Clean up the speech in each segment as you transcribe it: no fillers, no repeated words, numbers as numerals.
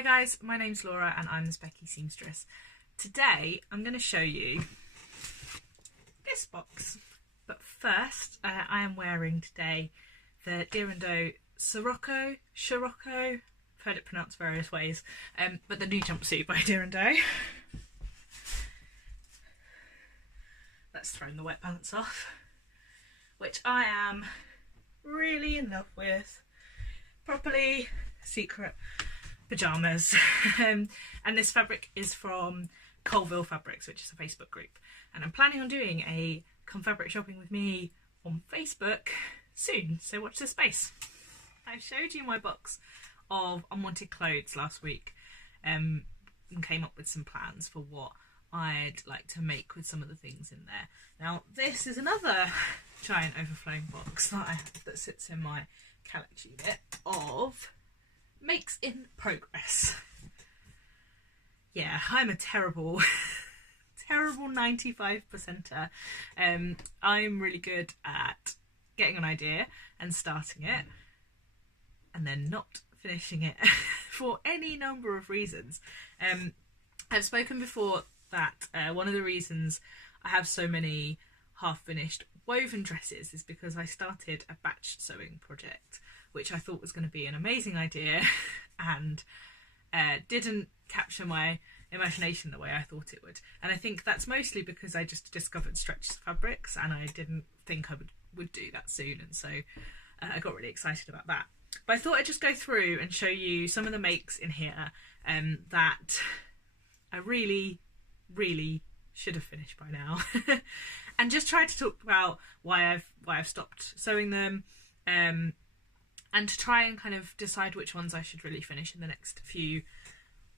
Hi guys, my name's Laura and I'm the Specky Seamstress. Today I'm going to show you this box, but first I am wearing today the Deer & Doe Scirocco, I've heard it pronounced various ways, but the new jumpsuit by Deer & Doe. That's thrown the wet pants off, which I am really in love with. Properly secret pyjamas. And this fabric is from Colville Fabrics, which is a Facebook group, and I'm planning on doing a come fabric shopping with me on Facebook soon, so watch this space. I showed you my box of unwanted clothes last week and came up with some plans for what I'd like to make with some of the things in there. Now this is another giant overflowing box that I have that sits in my Calix unit of makes in progress. Yeah, I'm a terrible 95%er. I'm really good at getting an idea and starting it and then not finishing it for any number of reasons. I've spoken before that one of the reasons I have so many half-finished woven dresses is because I started a batch sewing project, which I thought was going to be an amazing idea and didn't capture my imagination the way I thought it would. And I think that's mostly because I just discovered stretched fabrics and I didn't think I would do that soon, and so I got really excited about that. But I thought I'd just go through and show you some of the makes in here that I really should have finished by now and just try to talk about why I've stopped sewing them, and to try and kind of decide which ones I should really finish in the next few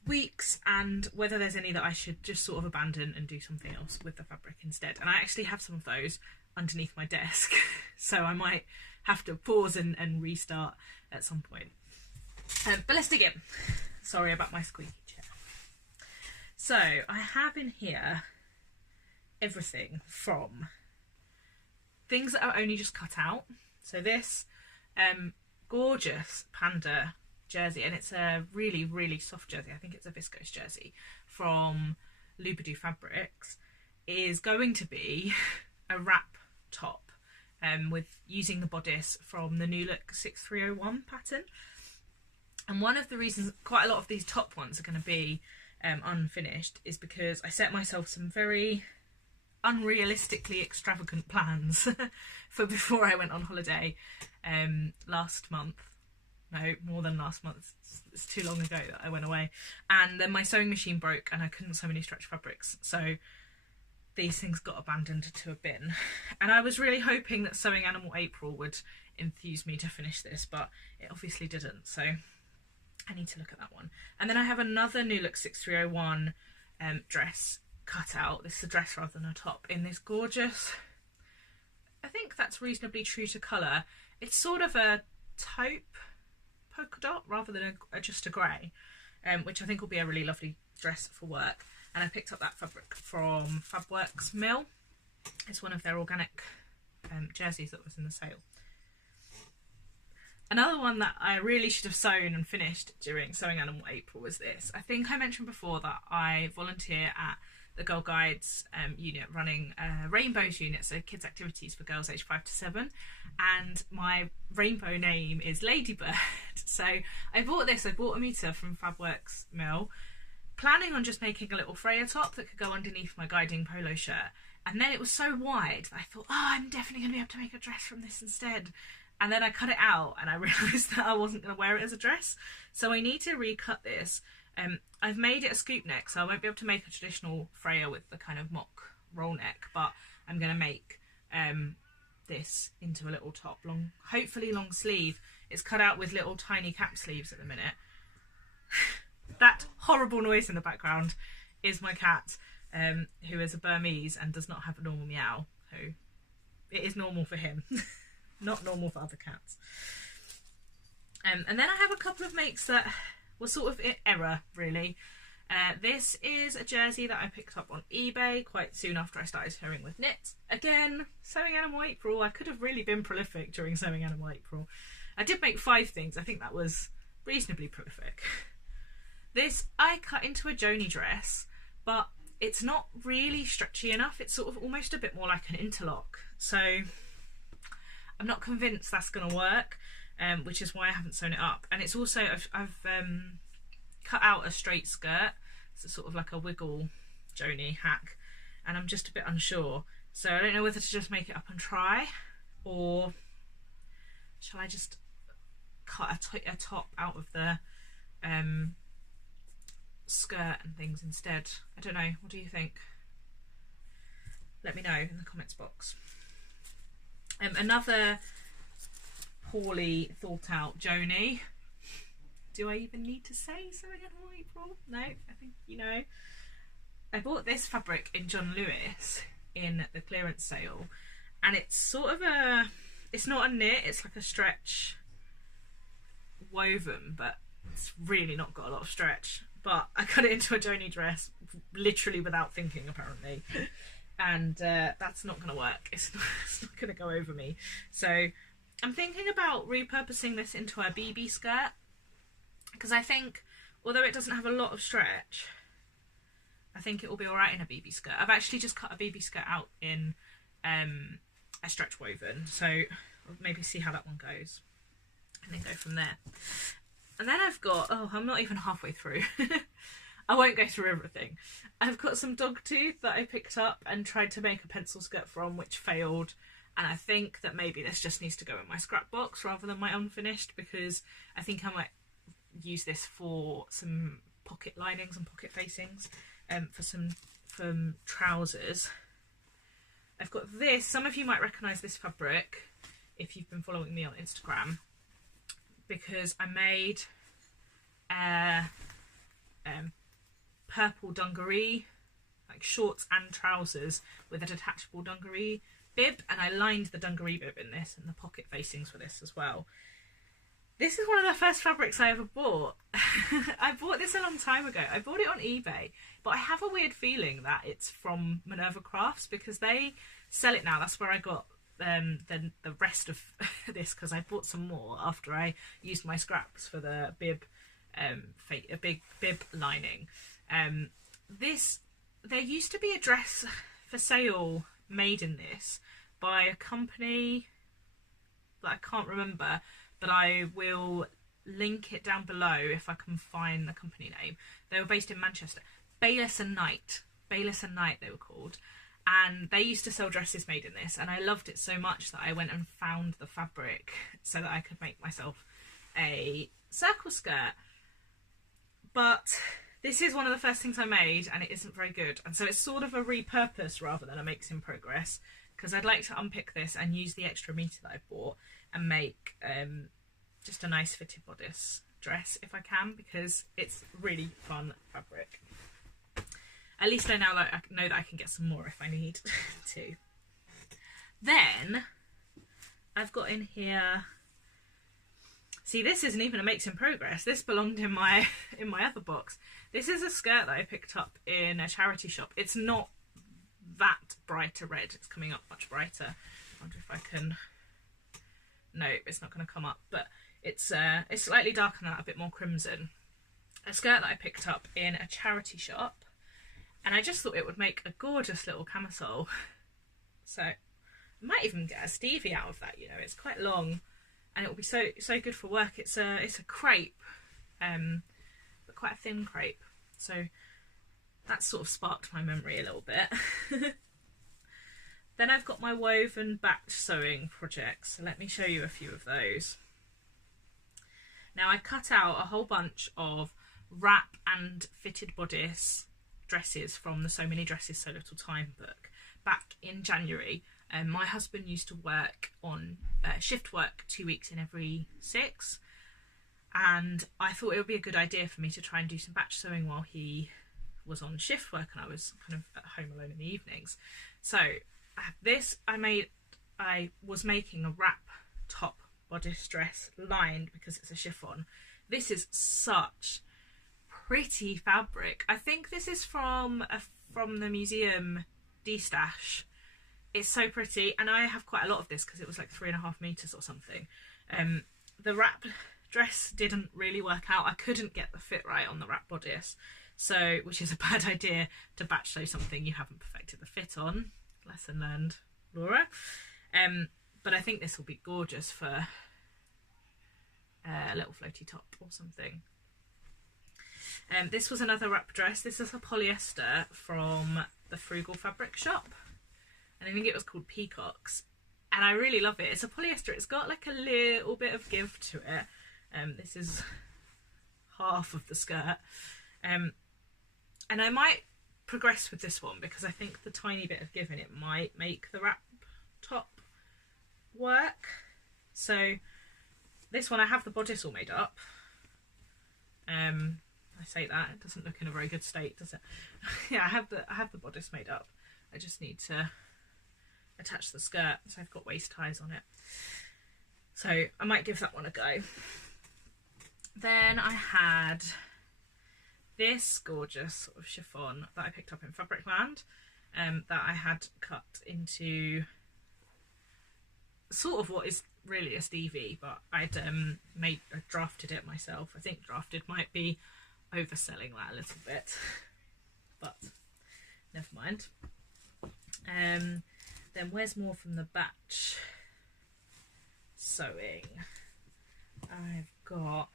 weeks and whether there's any that I should just sort of abandon and do something else with the fabric instead. And I actually have some of those underneath my desk so I might have to pause and restart at some point. But let's dig in. Sorry about my squeaky chair. So I have in here everything from things that are only just cut out. So this gorgeous panda jersey, and it's a really soft jersey, I think it's a viscose jersey from Lubadoo Fabrics, is going to be a wrap top with using the bodice from the New Look 6301 pattern. And one of the reasons quite a lot of these top ones are going to be unfinished is because I set myself some very unrealistically extravagant plans for before I went on holiday last month. No, more than last month. It's too long ago that I went away. And then my sewing machine broke and I couldn't sew any stretch fabrics. So these things got abandoned to a bin. And I was really hoping that Sewing Animal April would enthuse me to finish this, but it obviously didn't. So I need to look at that one. And then I have another New Look 6301 dress cut out. This is a dress rather than a top in this gorgeous, I think that's reasonably true to colour. It's sort of a taupe polka dot rather than just a grey, which I think will be a really lovely dress for work. And I picked up that fabric from Fabworks Mill. It's one of their organic jerseys that was in the sale. Another one that I really should have sewn and finished during Sewing Animal April was this. I think I mentioned before that I volunteer at the Girl Guides unit running a Rainbows unit, so kids activities for girls aged 5 to 7, and my rainbow name is Ladybird. So I bought this, I bought a meter from Fabworks Mill, planning on just making a little Freya top that could go underneath my guiding polo shirt, and then it was so wide that I thought, oh, I'm definitely going to be able to make a dress from this instead. And then I cut it out and I realised that I wasn't going to wear it as a dress, so I need to recut this. I've made it a scoop neck, so I won't be able to make a traditional Freya with the kind of mock roll neck, but I'm going to make this into a little top, hopefully long sleeve. It's cut out with little tiny cap sleeves at the minute. That horrible noise in the background is my cat, who is a Burmese and does not have a normal meow, who it is normal for him, not normal for other cats. And then I have a couple of makes that was sort of error, really. This is a jersey that I picked up on eBay quite soon after I started sewing with knits. Again, Sewing Animal April. I could have really been prolific during Sewing Animal April. I did make 5 things. I think that was reasonably prolific. This I cut into a Joni dress, but it's not really stretchy enough. It's sort of almost a bit more like an interlock. So I'm not convinced that's going to work, which is why I haven't sewn it up. And it's also, I've cut out a straight skirt. It's sort of like a wiggle Joni hack. And I'm just a bit unsure. So I don't know whether to just make it up and try, or shall I just cut a top out of the skirt and things instead. I don't know, what do you think? Let me know in the comments box. Another poorly thought out Joni. Do I even need to say something in April? No, I think you know. I bought this fabric in John Lewis in the clearance sale, and it's sort of it's not a knit, it's like a stretch woven, but it's really not got a lot of stretch. But I cut it into a Joni dress literally without thinking, apparently, and that's not going to work. It's not going to go over me. So I'm thinking about repurposing this into a BB skirt, because I think, although it doesn't have a lot of stretch, I think it will be alright in a BB skirt. I've actually just cut a BB skirt out in a stretch woven, so I'll maybe see how that one goes and then go from there. And then I've got, oh, I'm not even halfway through. I won't go through everything. I've got some dog tooth that I picked up and tried to make a pencil skirt from, which failed. And I think that maybe this just needs to go in my scrap box rather than my unfinished, because I think I might use this for some pocket linings and pocket facings, for some trousers. I've got this. Some of you might recognise this fabric if you've been following me on Instagram, because I made purple dungaree, like shorts and trousers with a detachable dungaree bib, and I lined the dungaree bib in this and the pocket facings for this as well. This is one of the first fabrics I ever bought. I bought this a long time ago. I bought it on eBay, but I have a weird feeling that it's from Minerva Crafts, because they sell it now. That's where I got the rest of this, because I bought some more after I used my scraps for the bib, a big bib lining. There used to be a dress for sale made in this by a company that I can't remember, but I will link it down below if I can find the company name. They were based in Manchester. Bayliss and Knight they were called. And they used to sell dresses made in this, and I loved it so much that I went and found the fabric so that I could make myself a circle skirt. But this is one of the first things I made, and it isn't very good, and so it's sort of a repurpose rather than a makes in progress, because I'd like to unpick this and use the extra meter that I bought and make just a nice fitted bodice dress if I can, because it's really fun fabric. At least I know that I can get some more if I need to. Then I've got in here, see, this isn't even a makes in progress. This belonged in my other box. This is a skirt that I picked up in a charity shop. It's not that bright a red. It's coming up much brighter. I wonder if I can. No, it's not going to come up, but it's slightly darker than that, a bit more crimson. A skirt that I picked up in a charity shop, and I just thought it would make a gorgeous little camisole. So I might even get a Stevie out of that. You know, it's quite long, and it will be so good for work. It's a crepe, but quite a thin crepe. So that sort of sparked my memory a little bit. Then I've got my woven batch sewing projects, so let me show you a few of those. Now I cut out a whole bunch of wrap and fitted bodice dresses from the So Many Dresses So Little Time book back in January. My husband used to work on shift work 2 weeks in every 6, and I thought it would be a good idea for me to try and do some batch sewing while he was on shift work and I was kind of at home alone in the evenings. So this I was making a wrap top bodice dress lined because it's a chiffon. This is such pretty fabric. I think this is from the museum D-Stash. It's so pretty, and I have quite a lot of this because it was like 3.5 meters or something. The wrap dress didn't really work out. I couldn't get the fit right on the wrap bodice, so, which is a bad idea to batch sew something you haven't perfected the fit on. Lesson learned, Laura. But I think this will be gorgeous for a little floaty top or something. This was another wrap dress. This is a polyester from the Frugal Fabric Shop, and I think it was called Peacocks, and I really love it. It's a polyester. It's got like a little bit of give to it. This is half of the skirt, and I might progress with this one because I think the tiny bit of give in it might make the wrap top work. So this one, I have the bodice all made up. I say that, it doesn't look in a very good state, does it? Yeah, I have the bodice made up. I just need to attach the skirt, so I've got waist ties on it. So I might give that one a go. Then I had this gorgeous sort of chiffon that I picked up in Fabricland, that I had cut into sort of what is really a Stevie, but I drafted it myself. I think drafted might be overselling that a little bit, but never mind. Then where's more from the batch sewing? I've got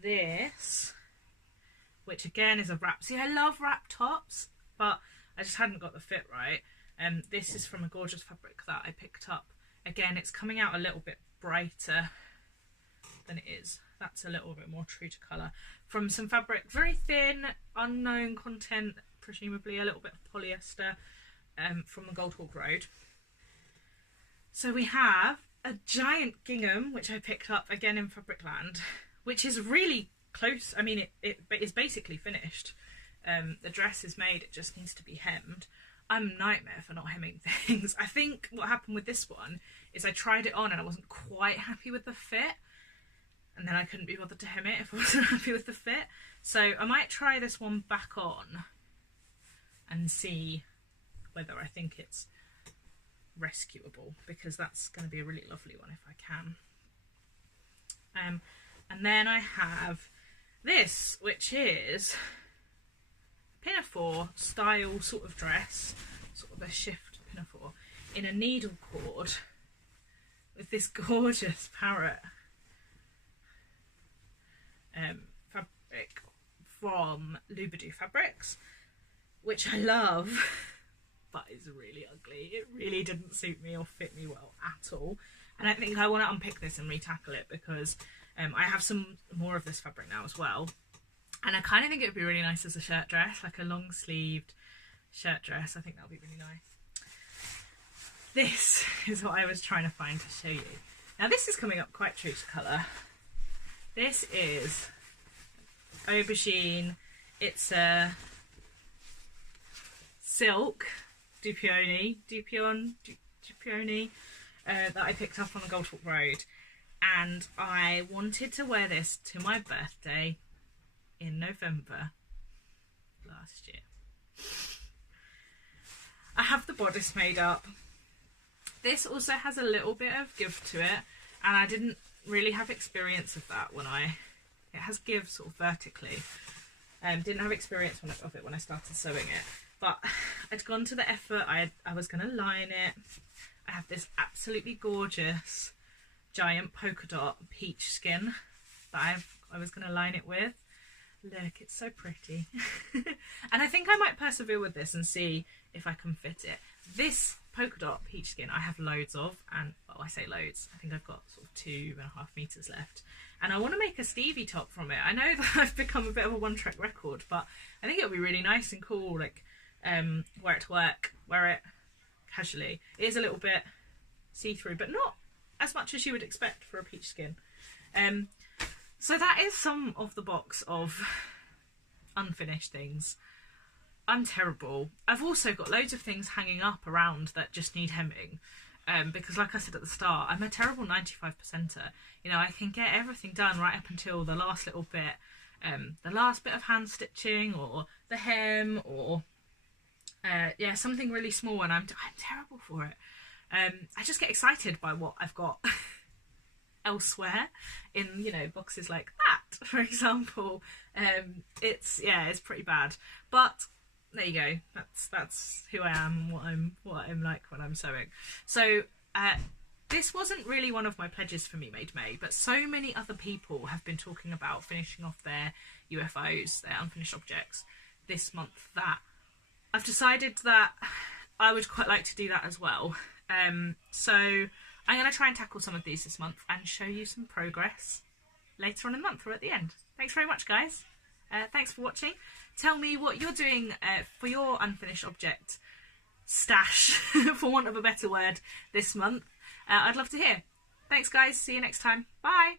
this, which again is a wrap. See, I love wrap tops, but I just hadn't got the fit right. This is from a gorgeous fabric that I picked up. Again, it's coming out a little bit brighter than it is. That's a little bit more true to colour. From some fabric, very thin, unknown content, presumably a little bit of polyester, from the Goldhawk Road. So we have a giant gingham, which I picked up again in Fabricland, which is really close. I mean, it is basically finished. The dress is made, it just needs to be hemmed. I'm a nightmare for not hemming things. I think what happened with this one is I tried it on and I wasn't quite happy with the fit, and then I couldn't be bothered to hem it if I wasn't happy with the fit. So I might try this one back on and see whether I think it's rescuable, because that's going to be a really lovely one if I can. And then I have this, which is pinafore style sort of dress, sort of a shift pinafore in a needle cord with this gorgeous parrot fabric from Lubadoo Fabrics, which I love, but is really ugly. It really didn't suit me or fit me well at all, and I think I want to unpick this and retackle it because I have some more of this fabric now as well. And I kind of think it would be really nice as a shirt dress, like a long sleeved shirt dress. I think that would be really nice. This is what I was trying to find to show you. Now this is coming up quite true to colour. This is aubergine. It's a silk dupioni that I picked up on the Goldhawk Road. And I wanted to wear this to my birthday in November last year. I have the bodice made up. This also has a little bit of give to it, and I didn't really have experience of that when it has give sort of vertically. Didn't have experience of it when I started sewing it, but I'd gone to the effort. I was going to line it. I have this absolutely gorgeous giant polka dot peach skin that I was going to line it with. Look, it's so pretty. And I think I might persevere with this and see if I can fit it. This polka dot peach skin I have loads of, and well, I say loads, I think I've got sort of 2.5 meters left, and I want to make a Stevie top from it. I know that I've become a bit of a one-track record, but I think it'll be really nice and cool, like wear it to work, wear it casually. It is a little bit see-through, but not as much as you would expect for a peach skin. So that is some of the box of unfinished things. I'm terrible. I've also got loads of things hanging up around that just need hemming, because like I said at the start, I'm a terrible 95%er. You know, I can get everything done right up until the last little bit, the last bit of hand stitching or the hem or yeah, something really small, and I'm terrible for it. I just get excited by what I've got elsewhere in, you know, boxes like that, for example. It's pretty bad, but there you go. That's who I am and what I'm like when I'm sewing. So this wasn't really one of my pledges for Me Made May, but so many other people have been talking about finishing off their UFOs, their unfinished objects, this month, that I've decided that I would quite like to do that as well. So I'm going to try and tackle some of these this month and show you some progress later on in the month or at the end. Thanks very much, guys. Thanks for watching. Tell me what you're doing for your unfinished object stash, for want of a better word, this month. I'd love to hear. Thanks, guys. See you next time. Bye.